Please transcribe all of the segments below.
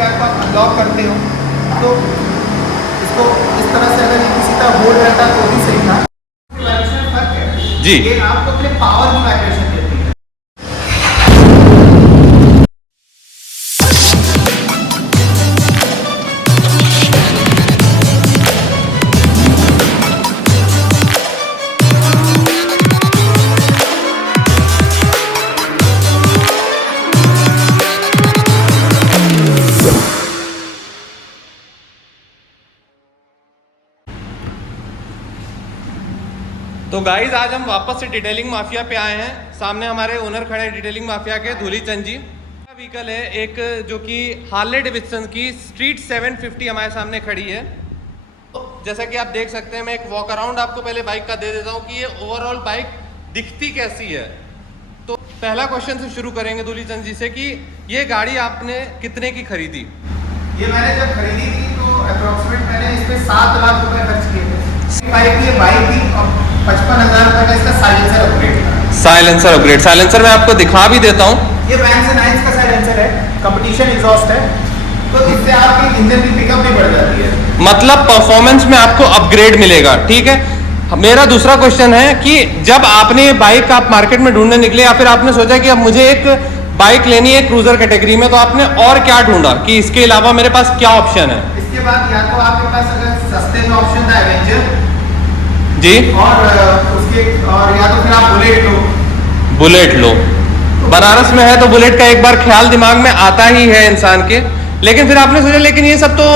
Cap को आप unlock करते हो तो इसको इस तरह से अगर ये किसी तरह होल्ड रहता तो भी सही था। वाइब्रेशन फर्क है जी। ये आपको अपने पावर की वाइब्रेशन देती है। तो गाइज आज हम वापस से डिटेलिंग माफिया पे आए हैं। सामने हमारे ओनर खड़े हैं डिटेलिंग माफिया के, धूली चंद जी। व्हीकल है एक जो कि हार्ले डेविडसन की स्ट्रीट 750 हमारे सामने खड़ी है। तो जैसा कि आप देख सकते हैं, मैं एक वॉक अराउंड आपको पहले बाइक का दे देता हूँ कि ये ओवरऑल बाइक दिखती कैसी है। तो पहला क्वेश्चन से शुरू करेंगे धूली चंद जी से कि ये गाड़ी आपने कितने की खरीदी? ये मैंने जब खरीदी थी तो अप्रोक्सीमेट मैंने इस पे 7 लाख रुपए खर्च किए थे। बाइक थी और 55,000 रुपए का इसका साइलेंसर अपग्रेड था। साइलेंसर अपग्रेड, साइलेंसर मैं आपको दिखा भी देता हूँ। ये वैन से 9 का साइलेंसर है, कंपटीशन एग्जॉस्ट है, तो इससे आपकी इंजन की पिकअप भी बढ़ जाती है। मतलब परफॉर्मेंस में आपको अपग्रेड मिलेगा। ठीक है, मेरा दूसरा क्वेश्चन है कि जब आपने ये बाइक आप मार्केट में ढूंढने निकले या फिर आपने सोचा कि अब मुझे एक बाइक लेनी है क्रूजर कैटेगरी में, तो आपने और क्या ढूंढा कि इसके अलावा मेरे पास क्या ऑप्शन है? इसके बाद या तो आपके पास अगर सस्ते में ऑप्शन था एवेंजर जी, और उसके और या तो फिर आप बुलेट लो। बुलेट लो। बनारस में है तो बुलेट का एक बार ख्याल दिमाग में आता ही है इंसान के, लेकिन फिर आपने सोचा लेकिन ये सब तो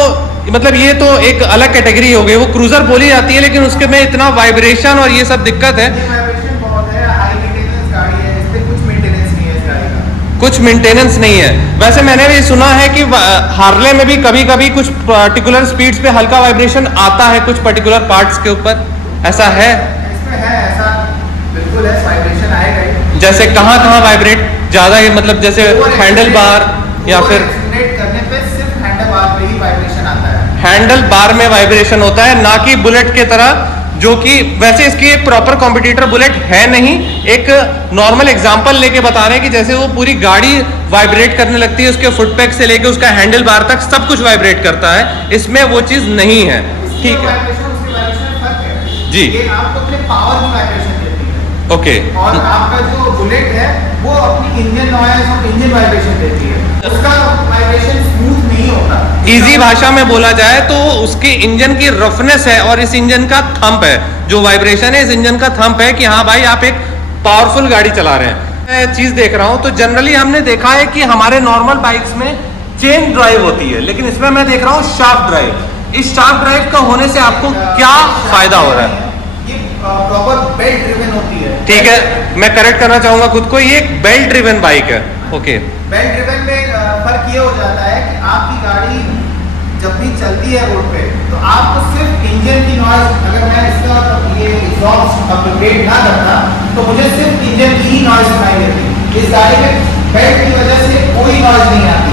मतलब ये तो एक अलग कैटेगरी हो गई, वो क्रूजर बोली जाती है लेकिन उसके में इतना वाइब्रेशन और ये सब दिक्कत है। वाइब्रेशन बहुत है, हाई मेंटेनेंस गाड़ी है, इस पे कुछ मेंटेनेंस नहीं है इस गाड़ी का। कुछ मेंटेनेंस नहीं है। वैसे मैंने भी सुना है कि हार्ले में भी कभी कभी कुछ पर्टिकुलर स्पीड्स पे हल्का वाइब्रेशन आता है कुछ पर्टिकुलर पार्ट्स के ऊपर, ऐसा है? इसमें है, ऐसा बिल्कुल है, वाइब्रेशन आएगा ही। जैसे कहाँ कहाँ वाइब्रेट ज्यादा है, मतलब जैसे हैंडल बार या फिर एक्सीलरेट करने पे सिर्फ हैंडल बार पे ही वाइब्रेशन आता है। हैंडल बार में वाइब्रेशन होता है, ना कि बुलेट के तरह, जो कि वैसे इसकी एक प्रॉपर कॉम्पिटिटर बुलेट है नहीं। एक नॉर्मल एग्जांपल लेके बता रहे हैं कि जैसे वो पूरी गाड़ी वाइब्रेट करने लगती है, उसके फुटपैक से लेके उसका हैंडल बार तक सब कुछ वाइब्रेट करता है, इसमें वो चीज नहीं है। ठीक है जी, ये आपको अपने पावर की वाइब्रेशन देती है। ओके। और आपका जो बुलेट है वो अपनी इंजन नॉइज और इंजन वाइब्रेशन देती है, उसका वाइब्रेशन स्मूथ नहीं होता। इजी भाषा में बोला जाए तो उसके इंजन की रफनेस है और इस इंजन का थंप है, जो वाइब्रेशन है इस इंजन का थंप है कि हाँ भाई आप एक पावरफुल गाड़ी चला रहे हैं। मैं चीज देख रहा हूं तो जनरली हमने देखा है कि हमारे नॉर्मल बाइक्स में चेन ड्राइव होती है, लेकिन इसमें मैं देख रहा हूँ शाफ्ट ड्राइव। इस शाफ्ट ड्राइव का होने से आपको क्या फायदा हो रहा है? ये प्रॉपर बेल्ट ड्रिवन होती है। ठीक है, मैं करेक्ट करना चाहूंगा खुद को, ये एक बेल्ट ड्रिवन बाइक है। ओके, बेल्ट ड्रिवन में फर्क ये हो जाता है कि आपकी गाड़ी जब भी चलती है रोड पे तो आपको सिर्फ इंजन की नॉइज, अगर मैं इसका ये एग्जॉस्ट अपग्रेड ना करता तो मुझे सिर्फ इंजन की ही नॉइज सुनाई देती। इस गाड़ी में बेल्ट की वजह से कोई नॉइज नहीं आती।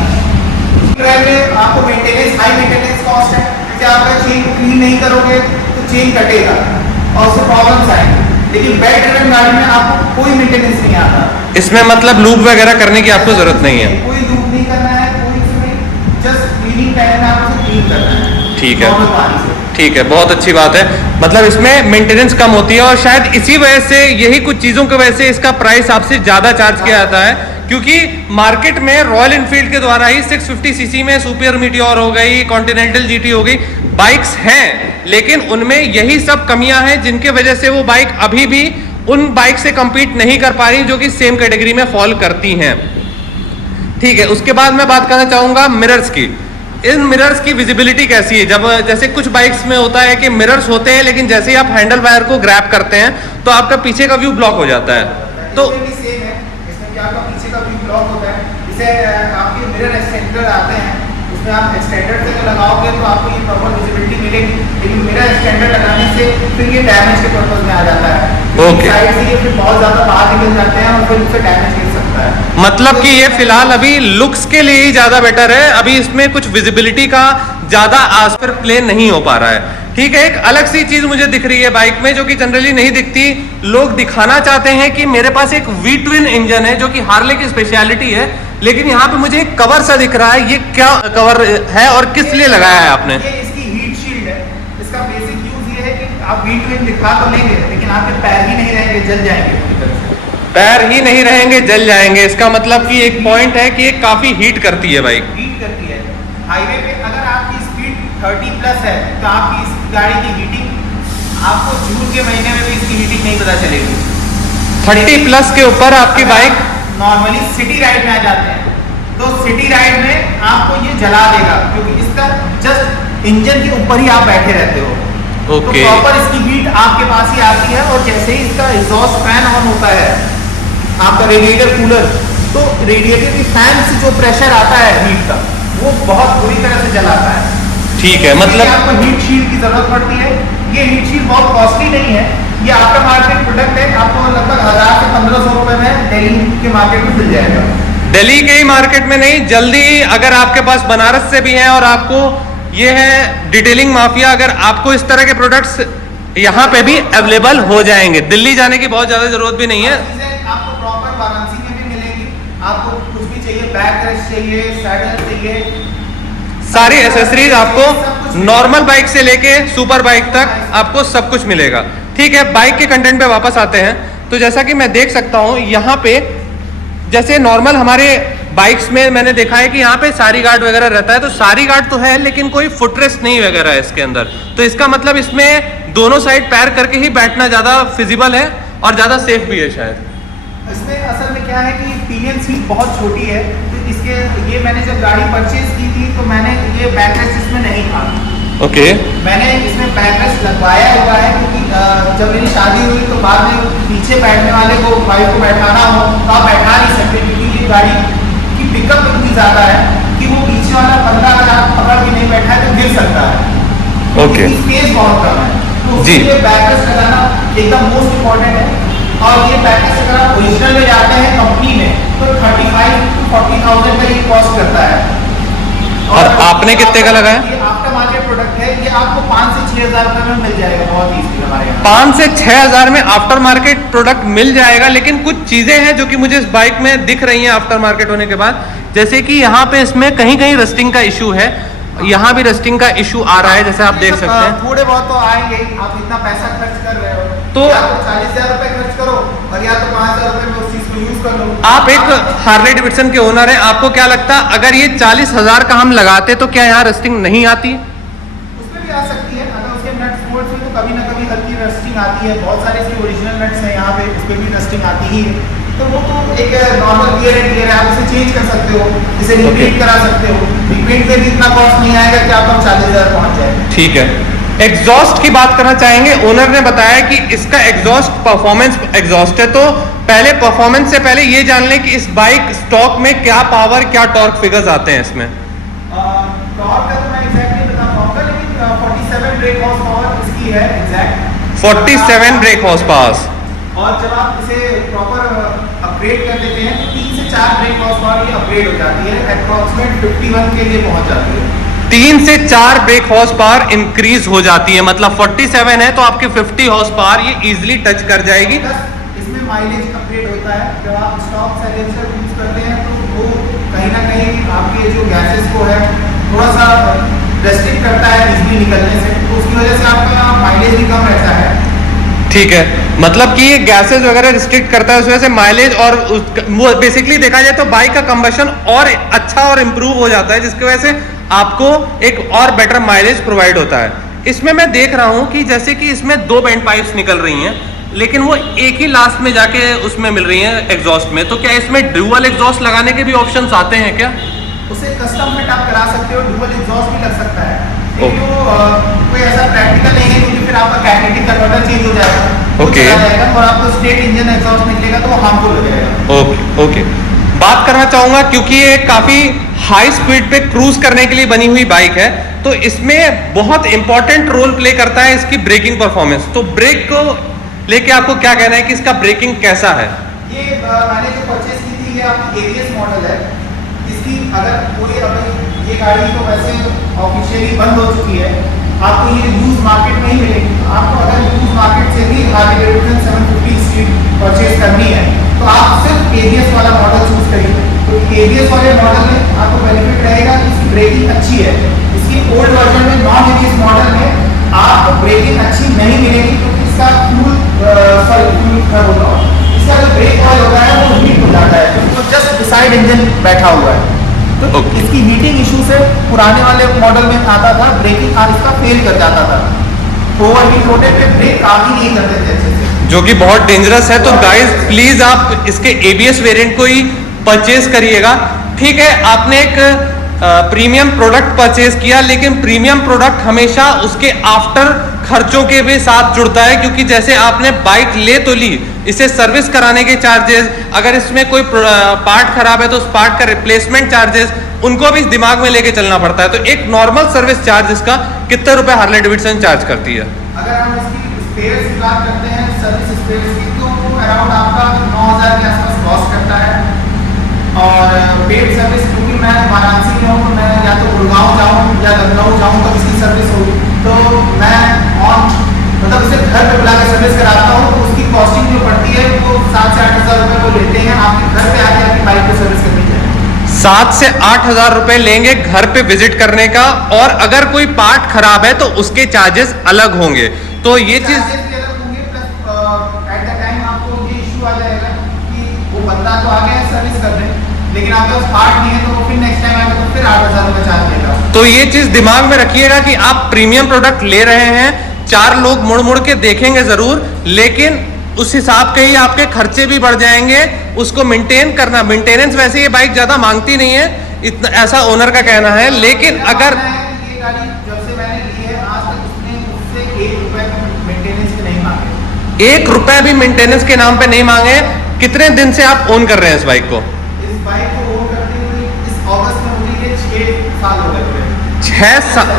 ड्राइव में आपको मेंटेनेंस, हाई मेंटेनेंस कॉस्ट है, कि आपका चेन को क्लीन नहीं करोगे तो चेन कटेगा और उससे प्रॉब्लम्स आएंगे। लेकिन बेल्ट ड्रिवन गाड़ी में आपको कोई मेंटेनेंस नहीं आता। इसमें मतलब लूप वगैरह करने की आपको जरूरत नहीं है। कोई लूप नहीं करना है, कोई इसमें जस्ट क्लीनिंग टाइम में आपको क्लीन करना है। ठीक है, नॉर्मल पानी से। ठीक है, बहुत अच्छी बात है। मतलब इसमें मेंटेनेंस कम होती है और शायद इसी वजह से, यही कुछ चीजों की वजह से इसका प्राइस आपसे ज्यादा चार्ज किया जाता है, क्योंकि मार्केट में रॉयल एनफील्ड के द्वारा ही 650 सीसी में सुपर मीटियोर हो गई, कॉन्टिनेंटल जीटी हो गई, बाइक्स हैं, लेकिन उनमें यही सब कमियां हैं जिनके वजह से वो बाइक अभी भी उन बाइक से compete नहीं कर पा रही जो कि सेम कैटेगरी में फॉल करती हैं। ठीक है, उसके बाद मैं बात करना चाहूंगा मिरर्स की। इन मिरर्स की विजिबिलिटी कैसी है? जब जैसे कुछ बाइक्स में होता है कि मिरर्स होते हैं लेकिन जैसे ही आप हैंडल वायर को ग्रैब करते हैं तो आपका पीछे का व्यू ब्लॉक हो जाता है। तो सेम है, इसमें क्या आपका पीछे का व्यू ब्लॉक होता है। इसे आपके मिरर एक्सटेंडर आते हैं, उसमें आप एक्सटेंडर से लगाओगे तो आपको ये प्रॉपर विजिबिलिटी मिलेगी, लेकिन मिरर एक्सटेंडर लगाने से फिर ये डैमेज के पर्पज में आ जाता है। ओके, साइड से ये फिर बहुत ज्यादा बाहर निकल जाते हैं और फिर उससे डैमेज गिर सकता है। मतलब कि ये फिलहाल अभी लुक्स के लिए ही ज्यादा बेटर है, अभी इसमें कुछ विजिबिलिटी का ज्यादा आस्पेक्ट प्ले नहीं हो पा रहा है। ठीक है, एक अलग सी चीज मुझे दिख रही है बाइक में जो कि जनरली नहीं दिखती। लोग दिखाना चाहते हैं कि मेरे पास एक वी ट्विन इंजन है, जो कि हार्ले की स्पेशलिटी है, लेकिन यहाँ पे मुझे एक कवर सा दिख रहा है, ये क्या कवर है और किस लिए लगाया है आपने? ये इसकी हीट शील्ड है। इसका बेसिक यूज ये है कि आप हीट विंड दिखा तो लेंगे लेकिन आपके पैर ही नहीं रहेंगे, जल जाएंगे पूरी तरह से। पैर ही नहीं रहेंगे, जल जाएंगे। इसका मतलब कि एक पॉइंट है कि ये काफी हीट करती है बाइक। हीट करती है। हाईवे पे अगर आपकी स्पीड 30 प्लस है तो आपकी इस गाड़ी की हीटिंग आपको जून के महीने में भी इसकी हीटिंग नहीं पता चलेगी। 30 प्लस के ऊपर आपकी बाइक नॉर्मली सिटी राइड में आ जाते हैं तो सिटी राइड में आपको ये जला देगा क्योंकि इसका जस्ट इंजन के ऊपर ही आप बैठे रहते हो। तो प्रॉपर इसकी हीट आपके पास ही आती है और जैसे ही इसका एग्जॉस्ट फैन ऑन होता है आपका रेडिएटर कूलर, तो रेडिएटर की फैन से जो प्रेशर आता है हीट का वो बहुत बुरी तरह से जलाता है। ठीक है, मतलब आपको हीट शील्ड की जरूरत पड़ती है। ये हीट शील्ड बहुत कॉस्टली नहीं है, ये आफ्टर मार्केट प्रोडक्ट है, आपको लगभग 1000 से 1500 रुपए में दिल्ली के मार्केट में मिल जाएगा। दिल्ली के ही मार्केट में नहीं, जल्दी अगर आपके पास बनारस से भी है और आपको ये है डिटेलिंग माफिया, अगर आपको इस तरह के प्रोडक्ट्स यहाँ पे भी अवेलेबल हो जाएंगे। दिल्ली जाने की बहुत ज्यादा जरूरत भी नहीं है। आपको प्रॉपर वाराणसी में भी मिलेगी। आपको कुछ भी चाहिए, बैक रेस्ट चाहिए, सैडल चाहिए, सारी एसेसरीज आपको नॉर्मल बाइक से लेके सुपर बाइक तक आपको सब कुछ मिलेगा। ठीक है, बाइक के कंटेंट पे वापस आते हैं। तो जैसा कि मैं देख सकता हूँ यहाँ पे जैसे नॉर्मल हमारे बाइक्स में मैंने देखा है कि यहाँ पे सारी गार्ड वगैरह रहता है, तो सारी गार्ड तो है लेकिन कोई फुटरेस्ट नहीं वगैरह है इसके अंदर। तो इसका मतलब इसमें दोनों साइड पैर करके ही बैठना ज्यादा फिजिबल है और ज्यादा सेफ भी है शायद। इसमें असल में क्या है कि पिलियन सीट बहुत छोटी है, तो इसके ये मैंने जब गाड़ी परचेज की थी तो मैंने ये बैकरेस्ट इसमें नहीं था। ओके। मैंने इसमें बैकरेस्ट लगवाया हुआ है क्योंकि जब मेरी शादी हुई तो बाद में पीछे बैठने वाले को वाइफ को बैठाना हो तो आप बैठा नहीं सकते क्योंकि ये गाड़ी की पिकअप इतनी ज़्यादा है कि वो पीछे वाला बंदा अगर आप पकड़ के नहीं बैठा है तो गिर सकता है। ओके। स्पेस बहुत कम है तो जी। उसके लिए बैकरेस्ट लगाना एकदम मोस्ट इम्पोर्टेंट है। और ये बैकरेस्ट अगर आप ओरिजिनल में जाते हैं कंपनी में तो 35 to 40,000 का ये कॉस्ट करता है। और आपने कितने का लगाया? ये आफ्टर मार्केट प्रोडक्ट है, ये आपको 5 से 6,000 रुपए में मिल जाएगा बहुत ईजी हमारे यहाँ। 5 से 6,000 में आफ्टर मार्केट प्रोडक्ट मिल जाएगा, लेकिन कुछ चीजें हैं जो कि मुझे इस बाइक में दिख रही हैं आफ्टर मार्केट होने के बाद। जैसे कि यहाँ पे इसमें कहीं कहीं रस्टिंग का इशू है, यहाँ भी रस्टिंग का इशू आ रहा है जैसे आप देख सकते हैं। थोड़े बहुत तो आएंगे, आप इतना पैसा खर्च कर रहे हो तो या तो 40,000 रुपए खर्च करो और या तो 5,000 रुपए में उस चीज को यूज कर लो। आप एक हार्ले डेविडसन के ओनर हैं, आपको क्या लगता है अगर ये 40,000 का हम लगाते तो क्या यहाँ रस्टिंग नहीं आती? उसमें भी आ सकती है, अगर उसके नट्स बोल्ट्स में तो कभी ना कभी हल्की रस्टिंग आती है। बहुत सारे इसके ओरिजिनल नट्स हैं यहाँ पे, उस पर भी रस्टिंग आती ही है। तो वो तो एक नॉर्मल गियर एंड गियर है, आप इसे चेंज कर सकते हो, इसे रिपेंट करा सकते हो। रिपेंट में भी इतना कॉस्ट नहीं आएगा कि आपका 40,000 पहुंच जाए। ठीक है, एग्जॉस्ट की बात करना चाहेंगे। ओनर ने बताया कि इसका एग्जॉस्ट परफॉर्मेंस एग्जॉस्ट है, तो पहले परफॉर्मेंस से पहले ये जान लें कि इस बाइक स्टॉक में क्या पावर क्या टॉर्क फिगर्स आते हैं इसमें। टॉर्क का तो मैं एग्जैक्ट नहीं बता पाऊंगा, लेकिन 47 ब्रेक हॉर्स पावर इसकी है एग्जैक्ट। 47 break horse power. और जब आप इसे प्रॉपर अपग्रेड कर देते हैं तो 3 से 4 ब्रेक हॉर्स पावर ये अपग्रेड हो जाती है, अप्रॉक्सीमेट 51 के लिए पहुंच जाती है। 3 से 4 ब्रेक हॉर्स पावर इंक्रीज हो जाती है, मतलब 47 है तो आपके 50 हॉर्स पावर ये इजीली टच कर जाएगी। इसमें माइलेज अपग्रेड होता है, जब आप स्टॉक साइलेंसर यूज करते हैं तो वो कहीं ना कहीं आपके जो गैसेस को है थोड़ा सा रेस्ट्रिक्ट करता है बिजली निकलने से, तो उसकी वजह से आपका माइलेज भी कम रहता है। ठीक है, मतलब कि ये गैसेस वगैरह रिस्ट्रिक्ट करता है, उस वजह से माइलेज और बेसिकली देखा जाए तो बाइक का कंबशन और अच्छा और इम्प्रूव हो जाता है, जिसकी वजह से आपको एक और बेटर माइलेज प्रोवाइड होता है। इसमें मैं देख रहा हूं कि जैसे कि इसमें 2 बेंड पाइप्स निकल रही हैं, लेकिन वो एक ही लास्ट में जाके उसमें मिल रही हैं एग्जॉस्ट में, तो क्या इसमें ड्यूअल एग्जॉस्ट लगाने के भी ऑप्शंस आते हैं क्या? उसे कस्टम फिट आप करा सकते हो, ड्यूअल एग्जॉस्ट भी लग सकता है, लेकिन वो कोई ऐसा प्रैक्टिकल नहीं है क्योंकि फिर आपका कैटेलिटिक कन्वर्टर चेंज हो जाएगा, ओके, और आपको स्ट्रेट इंजन एग्जॉस्ट निकलेगा तो वो हार्मफुल हो जाएगा। ओके ओके, बात करना चाहूंगा क्योंकि ये काफी हाई स्पीड पे क्रूज करने के लिए बनी हुई बाइक है, तो इसमें बहुत इंपॉर्टेंट रोल प्ले करता है इसकी ब्रेकिंग परफॉर्मेंस। तो ब्रेक को लेके आपको क्या कहना है कि इसका ब्रेकिंग कैसा है? ये मैंने जो परचेज की थी ये आपकी एबीएस मॉडल है। इसकी अगर कोई अगर ये गाड़ी तो वैसे ऑफिशियली बंद हो चुकी है, आपको ये यूज मार्केट में ही मिलेगी। आपको अगर यूज मार्केट से भी हार्ले डेविडसन 750 सीट परचेज करनी है तो आप सिर्फ एबीएस वाला मॉडल चूज करिए। तो ABS वाले मॉडल में आपको बेनिफिट रहेगा कि इसकी ब्रेकिंग अच्छी है। इसकी ओल्ड वर्जन में नॉन ABS मॉडल में आपको ब्रेकिंग अच्छी नहीं मिलेगी, क्योंकि इसका इसका जो ब्रेक ऑयल होता है वो हीट हो जाता है, तो जस्ट बिसाइड इंजन बैठा हुआ है। तो इसकी हीटिंग इशू से पुराने वाले मॉडल में आता था, ब्रेकिंग और इसका फेल कर जाता था, ओवरहीट होने पे ब्रेक काम ही नहीं करते थे अच्छे से, जो कि बहुत डेंजरस है। तो गाइस प्लीज आप इसके ABS वेरिएंट को ही परचेज करिएगा। ठीक है, आपने एक प्रीमियम प्रोडक्ट परचेज किया, लेकिन प्रीमियम प्रोडक्ट हमेशा उसके आफ्टर खर्चों के भी साथ जुड़ता है, क्योंकि जैसे आपने बाइक ले तो ली, इसे सर्विस कराने के चार्जेस, अगर इसमें कोई पार्ट खराब है तो उस पार्ट का रिप्लेसमेंट चार्जेस, उनको भी दिमाग में लेके चलना पड़ता है। तो एक नॉर्मल सर्विस चार्ज इसका कितने रुपए हार्ले डेविडसन चार्ज करती है? अगर हम इसकी स्पेयर्स की बात करते हैं, सर्विस स्पेयर्स की, तो अराउंड आपका 9,000 के आसपास कॉस्ट करता है। और पेड सर्विस, क्योंकि मैं वाराणसी में हूँ, मैं या तो गुड़गांव जाऊँ या लखनऊ जाऊँ तो इसकी सर्विस होगी, तो मैं मतलब इसे घर पे बुला के सर्विस कराता हूँ, तो उसकी कॉस्टिंग जो पड़ती है वो 7 से 8 हज़ार रुपये वो लेते हैं आपके घर पे आके आपकी बाइक की सर्विस करनी चाहिए। 7 से 8 हजार रुपए लेंगे घर पे विजिट करने का, और अगर कोई पार्ट खराब है तो उसके चार्जेस अलग होंगे। तो ये चीज एट द टाइम आपको ये इशू आ जाएगा कि वो बंदा तो आ गया है सर्विस करने, लेकिन आपके पास पार्ट नहीं है, तो वो फिर नेक्स्ट टाइम आएगा तो फिर 8,000 रुपये चार्ज देगा। तो ये चीज दिमाग में रखिएगा कि आप प्रीमियम प्रोडक्ट ले रहे हैं, 4 लोग मुड़ मुड़ के देखेंगे जरूर, लेकिन उस हिसाब के ही आपके खर्चे भी बढ़ जाएंगे। उसको मेंटेन करना, मेंटेनेंस वैसे ये बाइक ज्यादा मांगती नहीं है, इतना ऐसा ओनर का कहना है। लेकिन अगर ये गाड़ी जब से मैंने ली है आज तक उसने मुझसे 1 रुपए मेंटेनेंस के नहीं मांगे, 1 रुपए भी मेंटेनेंस के नाम पे नहीं मांगे। कितने दिन से आप ओन कर रहे हैं इस बाइक को? इस बाइक को ओन करते हुए इस अगस्त में मुझे ये 6 साल हो गए। 6 साल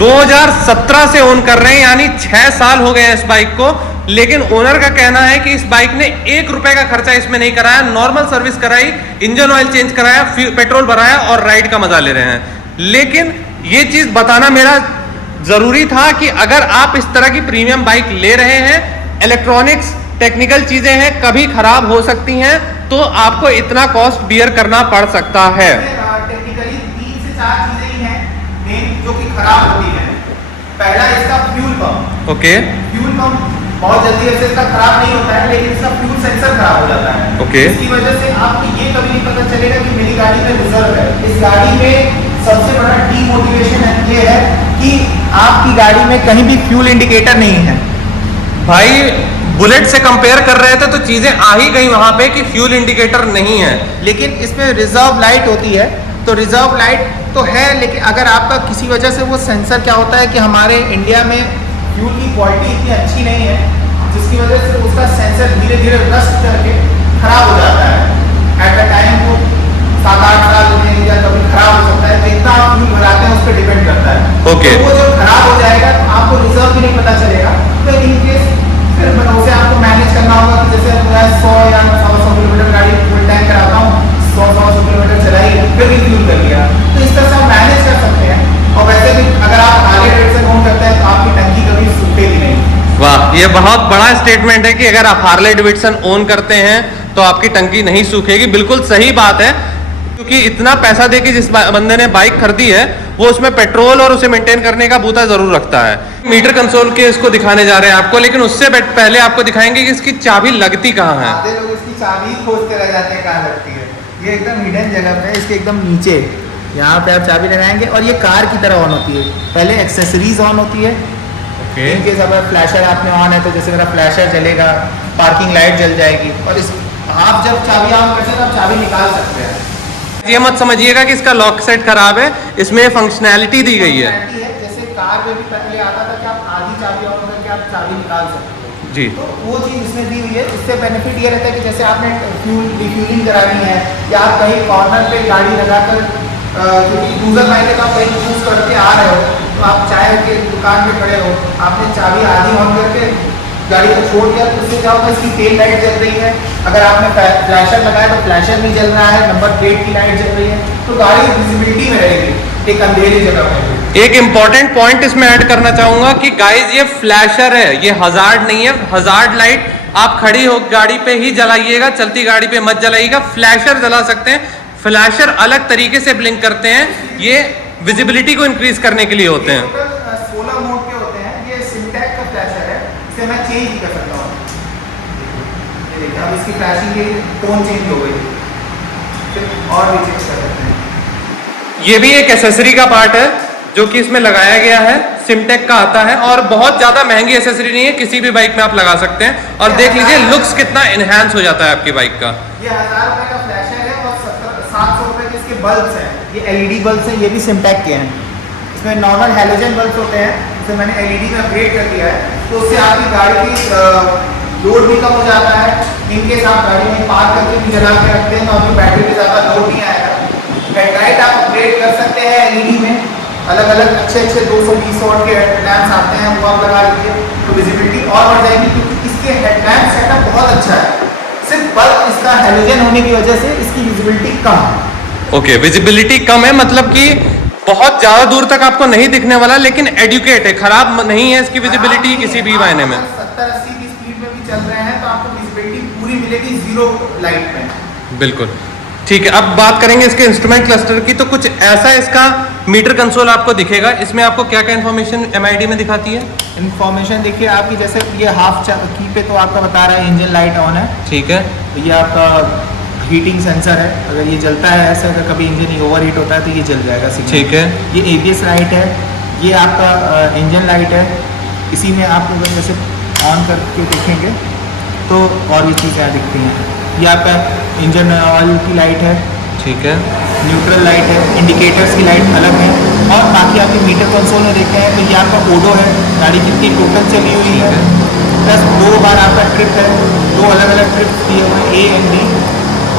2017 से ओन कर रहे हैं, यानी 6 साल हो गए हैं इस बाइक को। लेकिन ओनर का कहना है कि इस बाइक ने 1 रुपए का खर्चा इसमें नहीं कराया, नॉर्मल सर्विस कराई, इंजन ऑयल चेंज कराया, पेट्रोल भराया और राइड का मजा ले रहे हैं। लेकिन ये चीज बताना मेरा जरूरी था कि अगर आप इस तरह की प्रीमियम बाइक ले रहे हैं, इलेक्ट्रॉनिक्स टेक्निकल चीजें हैं, कभी खराब हो सकती हैं, तो आपको इतना कॉस्ट बियर करना पड़ सकता है। टेक्निकली 3 से 4 चीजें ही हैं मेन जो कि खराब होती है। पहला इसका fuel pump. Okay. Fuel pump बहुत जल्दी ऐसे इसका खराब नहीं होता है, लेकिन इसका फ्यूल सेंसर खराब हो जाता है। ओके। इसकी वजह से आपको ये कभी नहीं पता चलेगा कि मेरी गाड़ी में रिजर्व है। इस गाड़ी में सबसे बड़ा डीमोटिवेशन ये है कि आपकी गाड़ी में कहीं भी फ्यूल इंडिकेटर नहीं है। भाई बुलेट से कंपेयर कर रहे थे तो चीजें आ ही गई वहां पे कि फ्यूल इंडिकेटर नहीं है, लेकिन इसमें रिजर्व लाइट होती है। तो रिजर्व लाइट तो है, लेकिन अगर आपका किसी वजह से वो सेंसर, क्या होता है कि हमारे इंडिया में फ्यूल की क्वालिटी इतनी अच्छी नहीं है, जिसकी वजह से उसका सेंसर धीरे धीरे रस्ट करके खराब हो जाता है। एट द टाइम वो 7-8 साल में या कभी खराब हो सकता है, तो इतना आप फ्यूल भराते हैं उस पर डिपेंड करता है। ओके। तो वो जब खराब हो जाएगा तो आपको रिजर्व भी नहीं पता चलेगा। तो इन केस फिर उसे आपको मैनेज करना होगा कि जैसे मैं 100 या 100 किलोमीटर गाड़ी फुल टैंक कराता हूँ, 100 किलोमीटर चलाई, फिर रिफ्यूल कर लिया, तो इस तरह से आप मैनेज कर सकते हैं। और वैसे भी अगर आप हार्ले डेविडसन ओन करते हैं तो आपकी टंकी कभी सूखेगी नहीं। वाह, ये बहुत बड़ा स्टेटमेंट है कि अगर आप हार्ले डेविडसन ओन करते हैं तो आपकी टंकी नहीं सूखेगी। बिल्कुल सही बात है, क्योंकि इतना पैसा देके जिस बंदे ने बाइक खरीदी है वो उसमें पेट्रोल और उसे मेंटेन करने का बूता जरूर रखता है। मीटर कंसोल के इसको दिखाने जा रहे हैं आपको, लेकिन उससे पहले आपको दिखाएंगे कि इसकी चाबी लगती कहाँ है। आधे लोग इसकी चाबी खोजते रह जाते हैं कहाँ लगती है। ये एकदम हिडन जगह पे है, इसके एकदम नीचे यहाँ पे आप चाबी लगाएंगे और ये कार की तरह ऑन होती है। पहले एक्सेसरीज ऑन होती है। ओके। इनकेस अगर फ्लैशर आप में ऑन है तो जैसे मेरा फ्लैशर जलेगा, पार्किंग लाइट जल जाएगी, और इस आप जब चाबी ऑन करते हैं तो आप चाबी निकाल सकते हैं। ये मत समझिएगा कि इसका लॉक सेट खराब है, इसमें फंक्शनैलिटी दी गई है। जैसे कार में भी पहले आता था कि आप आधी चाबी ऑन करके आप चाबी निकाल सकते हो जी, तो वो चीज़ इसमें दी हुई है। इससे बेनिफिट ये रहता है कि जैसे आपने रिफ्यूलिंग करानी है या आप कहीं कॉर्नर पे गाड़ी लगाकर क्योंकि क्रूजर बाइक है तो आप कहीं क्रूज करके आ रहे हो, तो आप चाहे कि दुकान पे खड़े हो, आपने चाबी आधी ऑन करके गाड़ी को छोड़ दिया, तो उससे क्या होगा, इसकी टेल लाइट जल रही है। अगर आपने फ्लैशर लगाया तो फ्लैशर नहीं जल रहा है, नंबर प्लेट की लाइट जल रही है, तो गाड़ी विजिबिलिटी में रहेगी एक अंधेरी जगह में। एक इंपॉर्टेंट पॉइंट इसमें ऐड करना चाहूंगा कि गाइस ये फ्लैशर है, ये हजार्ड नहीं है। हजार्ड लाइट आप खड़ी हो गाड़ी पे ही जलाइएगा, चलती गाड़ी पे मत जलाइएगा। फ्लैशर जला सकते हैं, फ्लैशर अलग तरीके से ब्लिंक करते हैं, ये विजिबिलिटी को इंक्रीज करने के लिए होते हैं। 16 मोड के होते हैं, ये सिमटेक का फ्लैशर है, इसे मैं चेंज भी कर सकता हूँ। ये देखिए अब इसकी फ्लैशिंग की टोन चेंज हो गई, फिर और भी चेंज कर सकते हैं। ये भी एक एसेसरी का पार्ट है जो कि इसमें लगाया गया है, सिमटेक का आता है और बहुत ज्यादा महंगी एसेसरी नहीं है, किसी भी बाइक में आप लगा सकते हैं। और देख लीजिए लुक्स कितना इनहैंस हो जाता है आपकी बाइक का। ये 1000 रुपए का फ्लैशर है और 700 रुपए के इसके बल्ब्स हैं। ये एलईडी बल्ब्स हैं, ये भी सिमटेक के हैं। इसमें नॉर्मल हैलोजन बल्ब्स होते हैं, इसे मैंने एलईडी में अपग्रेड कर दिया है, तो उससे आपकी गाड़ी की लोड भी कम हो जाता है। इनकेस आप गाड़ी में पार्क करके भी जला के रखते हैं तो आपकी बैटरी पे ज़्यादा लोड नहीं आएगा। हेडलाइट आप अपग्रेड कर सकते हैं एलईडी में, अलग अलग अच्छे 220 वॉट के हेडलैम्प्स आते हैं, वो आप लगा लीजिए तो विजिबिलिटी और बढ़ जाएगी, क्योंकि इसके हेडलैम्प सेटअप बहुत अच्छा है। सिर्फ बल्ब इसका हैलोजन होने की वजह से इसकी विजिबिलिटी कम है। ओके, विजिबिलिटी कम है मतलब कि बहुत ज्यादा दूर तक आपको नहीं दिखने वाला, लेकिन एडुकेट है, खराब नहीं है इसकी विजिबिलिटी किसी भी मायने में। 70-80 की स्पीड में भी चल रहे हैं तो आपको विजिबिलिटी पूरी मिलेगी जीरो लाइट में। बिल्कुल ठीक है। अब बात करेंगे इसके इंस्ट्रूमेंट क्लस्टर की, तो कुछ ऐसा इसका मीटर कंसोल आपको दिखेगा। इसमें आपको क्या क्या इन्फॉर्मेशन एमआईडी में दिखाती है? इन्फॉर्मेशन देखिए आपकी, जैसे ये हाफ की पे तो आपका बता रहा है इंजन लाइट ऑन है, ठीक है। तो ये आपका हीटिंग सेंसर है, अगर ये जलता है ऐसे, अगर कभी इंजन ओवर हीट होता है तो ये जल जाएगा सिग्नल। ठीक है। ये एबीएस लाइट है, ये आपका इंजन लाइट है। इसी में आप अगर जैसे ऑन करके देखेंगे तो और भी चीज़ें दिखती हैं। ये आपका इंजन ऑयल की लाइट है, ठीक है। न्यूट्रल लाइट है, इंडिकेटर्स की लाइट अलग है। और बाकी आपके मीटर कंसोल में देखते हैं तो ये आपका ओडो है, गाड़ी कितनी टोटल चली हुई है, प्लस 2 बार आपका ट्रिप है, 2 अलग अलग ट्रिप दिए हुए हैं, ए एंड बी।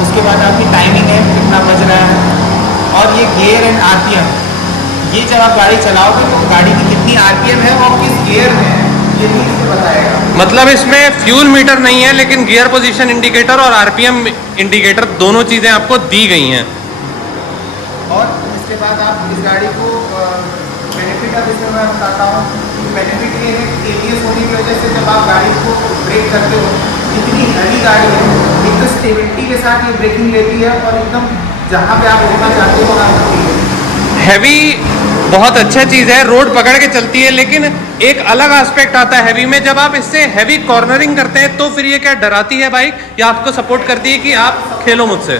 उसके बाद आपकी टाइमिंग है, कितना बज रहा है, और ये गियर एंड आरपीएम, ये जब आप गाड़ी चलाओगे तो गाड़ी की कितनी आरपीएम है और किस गियर में है, ये भी इससे बताएगा। मतलब इसमें फ्यूल मीटर नहीं है, लेकिन गियर पोजीशन इंडिकेटर और आरपीएम इंडिकेटर दोनों चीजें आपको दी गई हैं। और इसके बाद आप इस गाड़ी को बेनिफिट अब इसमें मैं बताता हूँ। बेनिफिट ये है कि एबीएस होने की वजह से जब आप गाड़ी को ब्रेक करते हो, इतनी हेवी गाड़ी है, एक तो स्टेबिलिटी के साथ ये ब्रेकिंग लेती है और एकदम जहाँ पे आप रोकना चाहते हो वहाँ रुकती है। हैवी बहुत अच्छा चीज़ है, रोड पकड़ के चलती है, लेकिन एक अलग एस्पेक्ट आता है हैवी में, जब आप इससे हैवी कॉर्नरिंग करते हैं तो फिर ये क्या डराती है बाइक या आपको सपोर्ट करती है कि आप खेलो मुझसे?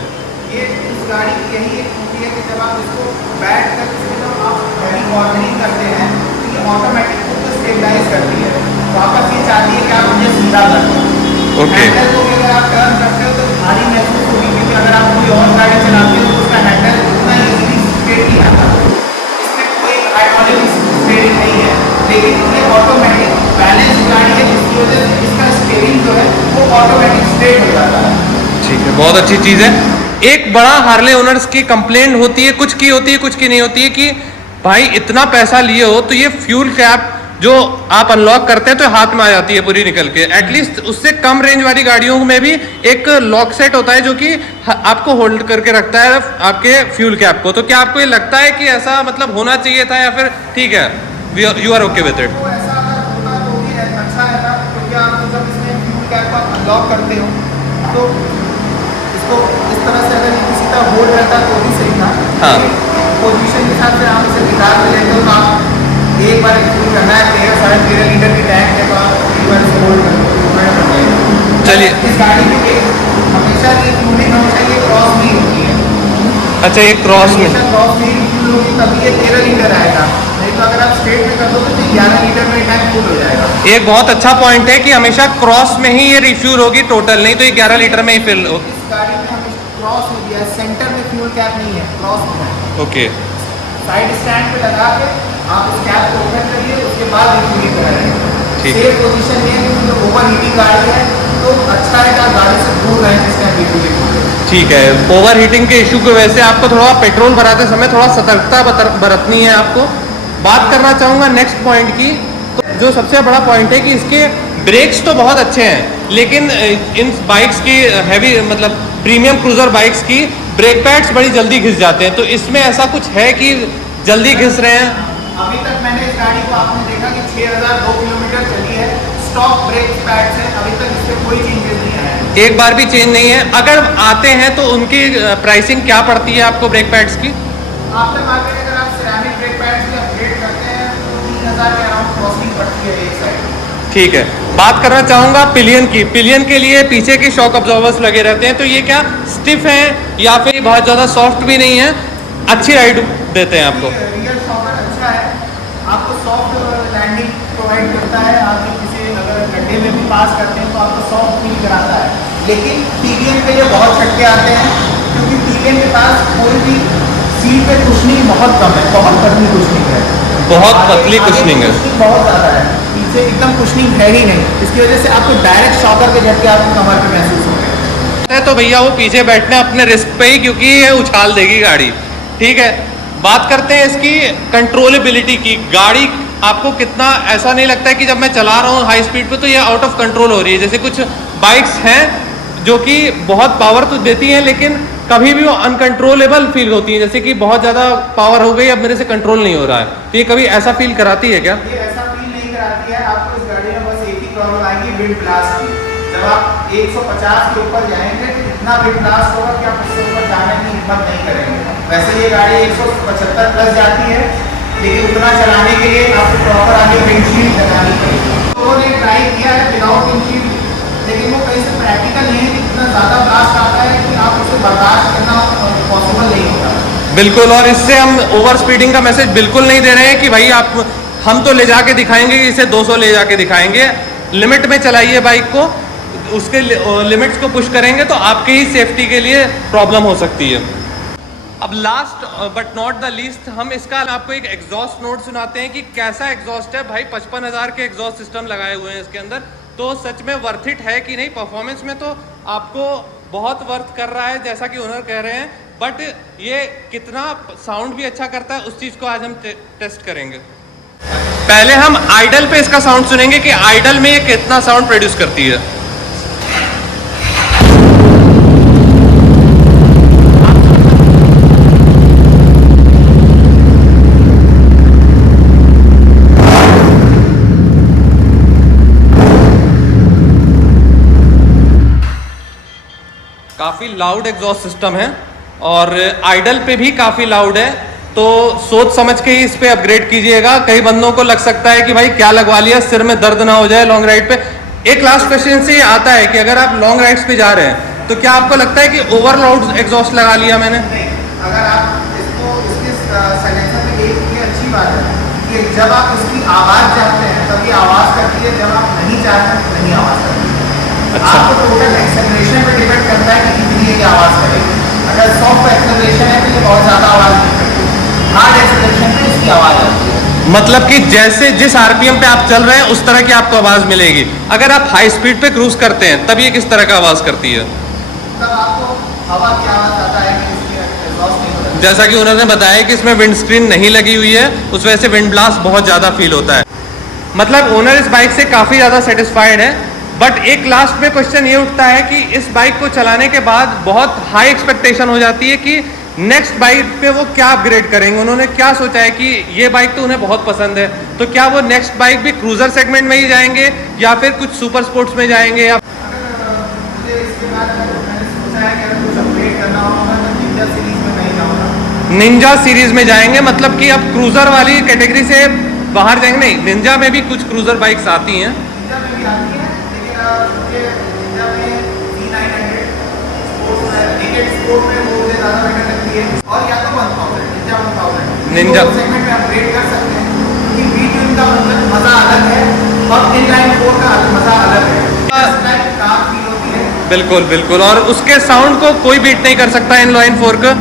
ये इस गाड़ी की यही एक खूबी है कि जब आप इसको बैठ कर जब आप हैवी कॉर्नरिंग करते हैं तो ये ऑटोमेटिक खुद को स्टेबलाइज करती है, वापस ये चाहती है कि आप मुझे सीधा कर दो। ओके। हैंडल को भी अगर आप टर्न करते हो तो भारी महसूस होगी, क्योंकि अगर आप कोई और गाड़ी चलाते हो तो उसका हैंडल उतना ईजिली स्ट्रेट नहीं आता, इसमें कोई हाइड्रोलिक स्टीयरिंग नहीं है, लेकिन ये ऑटोमेटिक बैलेंस गाड़ी है, जिसकी वजह से इसका स्टीयरिंग जो है वो ऑटोमेटिक स्ट्रेट हो जाता है। ठीक है, बहुत अच्छी चीज़ है। एक बड़ा हार्ले ओनर्स की कंप्लेंट होती है, कुछ की होती है कुछ की नहीं होती है, कि भाई इतना पैसा लिए हो तो ये फ्यूल कैप जो आप अनलॉक करते हैं तो हाथ में आ जाती है पूरी निकल के। एटलीस्ट उससे कम रेंज वाली गाड़ियों में भी एक लॉक सेट होता है जो कि आपको होल्ड करके रखता है आपके फ्यूल कैप को। तो क्या आपको ये लगता है कि ऐसा मतलब होना चाहिए था या फिर ठीक है, you are okay with it? तो ऐसा अगर होता तो भी अच्छा रहता, क्योंकि आप जब इसमें फ्यूल कैप आप अनलॉक करते हो तो इसको इस तरह से अगर ये किसी तरह होल्ड रहता तो भी सही था। हाँ। पोजीशन के हिसाब से आप इसे निकाल के लेते हो तो आप एक बार फुल करना है, 13-13.5 लीटर की टैंक है तो आप एक बार इसे होल्ड कर। चलिए। इस गाड़ी में हमेशा ये ट्यूनिंग हमेशा ये क्रॉस नहीं होती है। अच्छा, ये क्रॉस में हमेशा क्रॉस में ही फ्यूल होगी तभी ये 13 लीटर आएगा, नहीं तो अगर आप स्ट्रेट में कर दो तो 11 लीटर में टैंक फुल हो जाएगा। एक बहुत अच्छा पॉइंट है कि हमेशा क्रॉस में ही ये रिफ्यूल होगी टोटल, नहीं तो ये 11 लीटर में ही फिल हो। इस गाड़ी में हमेशा क्रॉस में दिया है, सेंटर में फ्यूल कैप नहीं है, क्रॉस में है। ओके। साइड स्टैंड पे लगा के आप इस कैप को ओपन करिए, उसके बाद रिफ्यूलिंग कराइए। ठीक। सेफ पोजीशन में, क्योंकि ओवर हीटिंग गाड़ी है तो अच्छा है कि आप गाड़ी से दूर रहें जिस टाइम रिफ्यूलिंग हो। ठीक है, ओवर हीटिंग के इशू की वजह से आपको थोड़ा पेट्रोल भराते समय थोड़ा सतर्कता बरतनी है आपको। बात करना चाहूँगा नेक्स्ट पॉइंट की, तो जो सबसे बड़ा पॉइंट है कि इसके ब्रेक्स तो बहुत अच्छे हैं, लेकिन इन बाइक्स की हैवी मतलब प्रीमियम क्रूजर बाइक्स की ब्रेक पैड्स बड़ी जल्दी घिस जाते हैं, तो इसमें ऐसा कुछ है कि जल्दी घिस रहे हैं? अभी तक मैंने इस गाड़ी को आपने देखा कि 6002 किलोमीटर चली है, स्टॉक ब्रेक पैड्स हैं, अभी तक इस पे कोई चेंजेस नहीं आया है। एक बार भी चेंज नहीं है। अगर आते हैं तो उनकी प्राइसिंग क्या पड़ती है आपको ब्रेक पैड्स की? आफ्टर मार्केट अगर आप सिरेमिक ब्रेक पैड्स भी अपग्रेड करते हैं तो 3000 के अराउंड कॉस्टिंग पड़ती है एक साइड। ठीक है, बात करना चाहूँगा पिलियन की। पिलियन के लिए पीछे के शॉक अब्जॉर्बर्स लगे रहते हैं, तो ये क्या स्टिफ है या फिर बहुत ज़्यादा सॉफ्ट भी नहीं है, अच्छी राइड देते हैं आपको? रियल शॉकर अच्छा है, आपको सॉफ्ट लैंडिंग प्रोवाइड करता है। आप किसी अगर गड्ढे में भी पास करते हैं तो आपको सॉफ्ट फील कराता है। लेकिन टीवीएम के लिए बहुत छटके आते हैं, क्योंकि टीवीएम के पास कोई भी सीट पे कुशनिंग बहुत कम है, बहुत पतली कुशनिंग है, बहुत पतली कुशनिंग है, बहुत ज़्यादा है, पीछे एकदम कुशनिंग है ही नहीं। इसकी वजह से आपको डायरेक्ट शॉकर के झटके आपको कमर पे महसूस होंगे। तो भैया वो पीछे बैठने अपने रिस्क पे ही, क्योंकि ये उछाल देगी गाड़ी। ठीक है, बात करते हैं इसकी कंट्रोलेबिलिटी की। गाड़ी आपको कितना, ऐसा नहीं लगता है कि जब मैं चला रहा हूँ हाई स्पीड पे तो ये आउट ऑफ कंट्रोल हो रही है? जैसे कुछ बाइक्स हैं जो कि बहुत पावर तो देती हैं लेकिन कभी भी वो अनकंट्रोलेबल फील होती है, जैसे कि बहुत ज़्यादा पावर हो गई, अब मेरे से कंट्रोल नहीं हो रहा है। तो ये कभी ऐसा फील कराती है क्या? ये ऐसा फील नहीं कराती है। आपको इस गाड़ी में बस एक ही प्रॉब्लम आएगी, विंड ब्लास्ट की। जब आप 150 के ऊपर जाएंगे तो इतना विंड ब्लास्ट होगा कि आप उससे ऊपर जाने की हिम्मत नहीं करेंगे। वैसे ये गाड़ी 175 प्लस जाती है, लेकिन उतना चलाने के लिए आपको प्रॉपर आगे विंडशील्ड लगानी पड़ेगी। तो उन्होंने ट्राई किया है विदाउट विंडशील्ड, लेकिन वो कहीं से प्रैक्टिकल नहीं है कि इतना ज़्यादा ब्लास्ट आता है कि आप उसे बर्दाश्त करना पॉसिबल नहीं होता। बिल्कुल, और इससे हम ओवर स्पीडिंग का मैसेज बिल्कुल नहीं दे रहे हैं कि भाई आप, हम तो ले जाके दिखाएंगे कि इसे 200 ले जाके दिखाएंगे। लिमिट में चलाइए बाइक को, उसके लिमिट्स को पुश करेंगे तो आपके ही सेफ्टी के लिए प्रॉब्लम हो सकती है। अब last but not the least, हम इसका आपको एक एग्जॉस्ट नोट सुनाते हैं कि कैसा एग्जॉस्ट है। भाई 55,000 के एग्जॉस्ट सिस्टम लगाए हुए हैं इसके अंदर, तो सच में वर्थ इट है कि नहीं? परफॉर्मेंस में तो आपको बहुत वर्थ कर रहा है जैसा कि ओनर कह रहे हैं, बट ये कितना साउंड भी अच्छा करता है उस चीज़ को आज हम टेस्ट करेंगे। पहले हम आइडल पे इसका साउंड सुनेंगे कि आइडल में ये कितना साउंड प्रोड्यूस करती है। काफ़ी लाउड एग्जॉस्ट सिस्टम है और आइडल पे भी काफ़ी लाउड है, तो सोच समझ के ही इस पे अपग्रेड कीजिएगा। कई बंदों को लग सकता है कि भाई क्या लगवा लिया, सिर में दर्द ना हो जाए लॉन्ग राइड पे। एक लास्ट क्वेश्चन से ये आता है कि अगर आप लॉन्ग राइड्स पे जा रहे हैं तो क्या आपको लगता है कि ओवरलाउड एग्जॉस्ट लगा लिया मैंने? नहीं, अगर आप इसको इसके साइलेंसर में ये अच्छी बात है कि जब आप उसकी आवाज़ चाहते हैं तभी आवाज़ करती है, जब आप नहीं चाहते हैं नहीं आवाज़ करती है। अच्छा। आपको टोटल एक्सेलरेशन पे डिपेंड करता है कि कितनी ये आवाज़ करेगी। अगर सॉफ्ट एक्सेलरेशन है तो ये बहुत ज़्यादा आवाज़ नहीं करती, हार्ड एक्सेलरेशन पे इसकी आवाज़ आती है। मतलब कि जैसे जिस आरपीएम पे आप चल रहे हैं उस तरह की आपको आवाज़ मिलेगी। अगर आप हाई स्पीड पे क्रूज करते हैं तब ये किस तरह का आवाज़ करती है? तब आपको हवा की आवाज़ आता है कि इसकी एग्जॉस्ट नहीं होता। जैसा कि उन्होंने बताया कि इसमें विंड स्क्रीन नहीं लगी हुई है, उस वजह से विंड ब्लास्ट बहुत ज़्यादा फील होता है। मतलब ओनर इस बाइक से काफ़ी ज़्यादा सेटिस्फाइड है। बट एक लास्ट में क्वेश्चन ये उठता है कि इस बाइक को चलाने के बाद बहुत हाई एक्सपेक्टेशन हो जाती है कि नेक्स्ट बाइक पे वो क्या अपग्रेड करेंगे। उन्होंने क्या सोचा है कि ये बाइक तो उन्हें बहुत पसंद है, तो क्या वो नेक्स्ट बाइक भी क्रूजर सेगमेंट में ही जाएंगे या फिर कुछ सुपर स्पोर्ट्स में जाएंगे? या मुझे इसके बाद मैंने सोचा है कि अगर कुछ अपग्रेड करना होगा तो निंजा सीरीज में नहीं जाऊँगा। निंजा सीरीज में जाएंगे, मतलब कि अब क्रूजर वाली कैटेगरी से बाहर जाएंगे? नहीं, निंजा में भी कुछ क्रूजर बाइक्स आती हैं। निंजा में भी आती है, लेकिन मुझे निंजा में V900 स्पोर्ट्स नेकेड स्पोर्ट में वो मुझे ज़्यादा बेटर लगती है, और या तो 1000 निंजा 1000 निंजा सेगमेंट में अपग्रेड कर सकते हैं, क्योंकि V12 का मतलब मज़ा अलग है और इनलाइन 4 का मज़ा अलग है। कार फील होती है। बिल्कुल बिल्कुल, और उसके साउंड को कोई बीट नहीं कर सकता इनलाइन 4 का।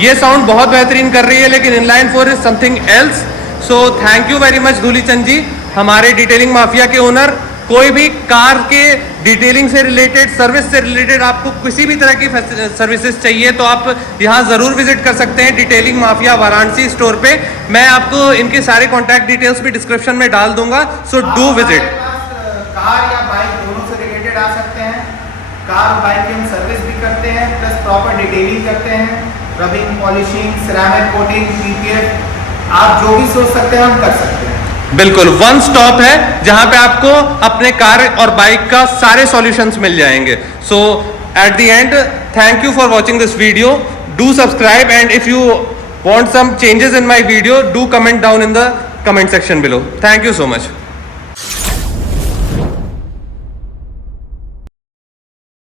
ये साउंड बहुत बेहतरीन कर रही है, लेकिन inline 4 is something else. So thank you very much Dhulichand ji, हमारे डिटेलिंग माफिया के ओनर। कोई भी कार के डिटेलिंग से रिलेटेड, सर्विस से रिलेटेड आपको किसी भी तरह की सर्विसेज चाहिए तो आप यहाँ ज़रूर विजिट कर सकते हैं डिटेलिंग माफिया वाराणसी स्टोर पे। मैं आपको इनके सारे कॉन्टैक्ट डिटेल्स भी डिस्क्रिप्शन में डाल दूंगा, सो डू विजिट। कार या बाइक दोनों से रिलेटेड आ सकते हैं। कार और बाइक की हम सर्विस भी करते हैं, प्लस प्रॉपर डिटेलिंग करते हैं, rubbing, polishing, ceramic coating, PPF, आप जो भी सोच सकते हैं हम कर सकते हैं। बिल्कुल वन स्टॉप है जहां पे आपको अपने कार और बाइक का सारे सॉल्यूशंस मिल जाएंगे. So at the end, thank you for watching this video. Do subscribe and if you want some changes in my video, do comment down in the comment section below. Thank you so much.